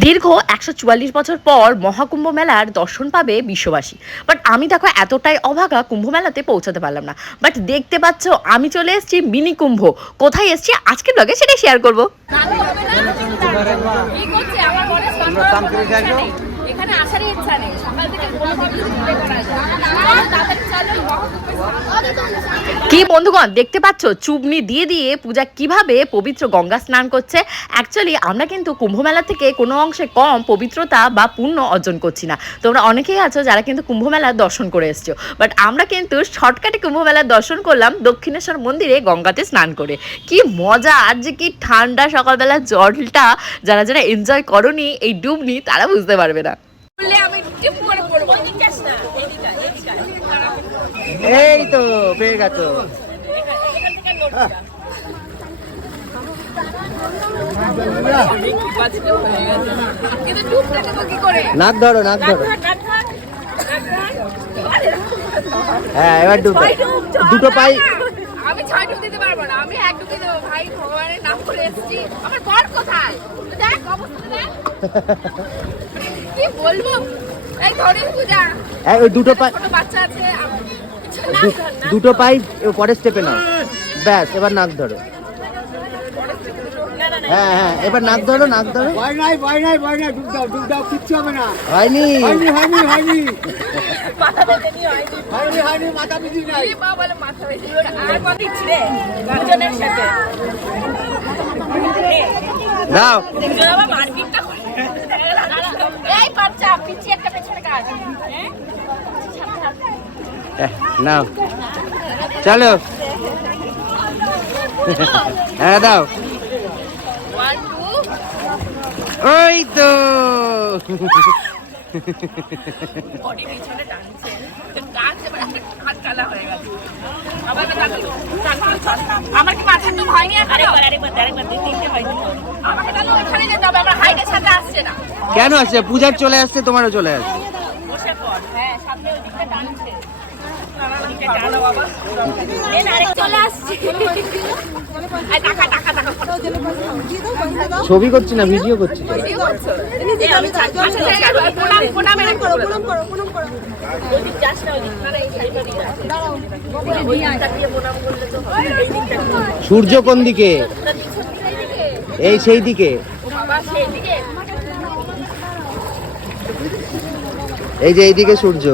দীর্ঘ ১৪৪ বছর পর মহাকুম্ভ মেলার দর্শন পাবে বিশ্ববাসী। বাট আমি দেখো এতটাই অভাগা কুম্ভ মেলাতে পৌঁছাতে পারলাম না। বাট দেখতে পাচ্ছ আমি চলে এসেছি মিনি কুম্ভ। কোথায় এসেছি আজকের ব্লগে সেটাই শেয়ার করবো। এখানে আসারই ইচ্ছা নেই, সকাল থেকে কি বন্ধুগণ দেখতে পাচ্ছ চুবনি দিয়ে দিয়ে পূজা কিভাবে পবিত্র গঙ্গা স্নান করছে। অ্যাকচুয়ালি আমরা কিন্তু কুম্ভ মেলা থেকে কোনো অংশে কম পবিত্রতা বা পুণ্য অর্জন করছি না। তোমরা অনেকেই আছো যারা কিন্তু কুম্ভ মেলার দর্শন করে এসছো, বাট আমরা কিন্তু শর্টকাটে কুম্ভ মেলার দর্শন করলাম দক্ষিণেশ্বর মন্দিরে গঙ্গাতে স্নান করে। কি মজা, আর যে কি ঠান্ডা সকালবেলা জলটা, যারা যারা এনজয় করনি এই ডুবনি তারা বুঝতে পারবে না। এই তো পেয়ে গেছো। নাক ধরো, নাক ধরো। হ্যাঁ এবার ডুবো, দুটো পাই। আমি 6 ডুব দিতে পারবো না, আমি 1 ডুব দেবো। ভাই ভগবানের নাম করে এসেছি। আমার বর কোথায় দেখ, অবস্থা দেখ। কি বলবো, এই ধরে পূজা। ওই দুটো পাই, ছোট বাচ্চা আছে। দুটো পাই পরের স্টেপে নাও। ব্যাস এবার নাক ধরো। হ্যাঁ হ্যাঁ এবার নাক ধরো, নাক ধরো। ভয় নাই, ভয় নাই, ভয় নাই, ডুব দাও, ডুব দাও, কিচ্ছু হবে না। হয়নি হয়নি, হয়নি, হয়নি, মাথা বেঁধে নিয়ে হয়নি। হয়নি, হয়নি, মাথা পিছু নাই। এই মা বলে মাথা বেঁধে আর কত দিচ্ছি রে গার্জেনের সাথে। দাও। দেখো বাবা মার্কেটটা করে। এই বাচ্চা পিছি একটা পেছনে কাজ। নাও চলো। হ্যাঁ দাও। 1 2 ওই তো বডি পিছনে টানছে, টানছে মানে হাত কালা হয়ে গেছে। আবার আমার কি মাথার তো ভয় নিয়ে আরেকবার 2-3টে হয়নি। আমাকে তাহলে ওখানে যেতে হবে, আমার হাইটের সাথে আসছে না। কেন আসছে? পূজার চলে আসছে, তোমারও চলে আসছে। বসে পড়। হ্যাঁ সামনে ওই দিকটা টানছে। ওদিকটা টানো বাবা। এই আরেক চলে আসছে। এই টাকা টাকা টাকা ফটো দিলে ছবি করছি না, ভিডিও করছি তো। ভিডিও করছো? এই আমি প্রণাম প্রণাম করো, প্রণাম করো, প্রণাম করো। ওই দিক যাস না, ওই দিক না, এই সাইডটা দিয়ে দাঁড়াও। ওই দিকটা দিয়ে প্রণাম করলে তো হবে। এই দিকটা দিয়ে। সূর্য কোন দিকে? এই সেই দিকে। বাবা সেই দিকে। এই যে এইদিকে সূর্য।